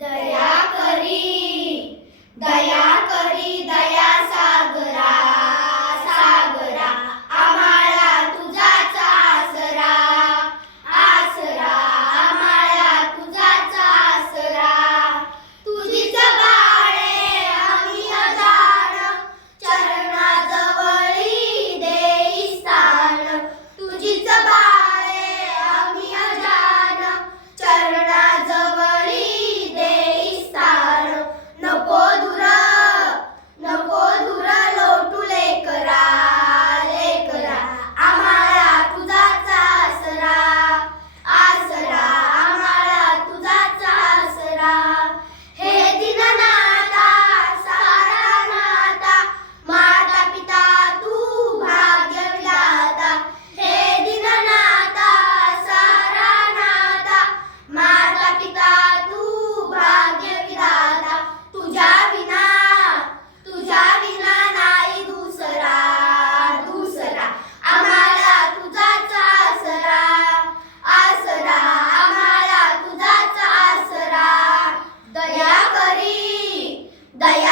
दया करी दया करी दया सागरा सागरा आम्हाला तुझाच आसरा आसरा आम्हाला तुझाच आसरा तुझीच बाळे आम्ही अजाण चरणाजवळी देई स्थान तुझीच बाळे आम्ही अजाण चरणाजवळी देई स्थान नको दूर लोटू लेकरा लेकरा आम्हाला तुझाच आसरा आसरा आम्हाला तुझाच आसरा हे दीननाथा सारा नाथा माता पिता तू भाग्य विधाता हे दीननाथा सारा नाथा माता पिता तू भाग्य विधाता तुझ्या विना नाही दुसरा दुसरा आम्हाला तुझाच आसरा आसरा आम्हाला तुझाच आसरा दया करी दया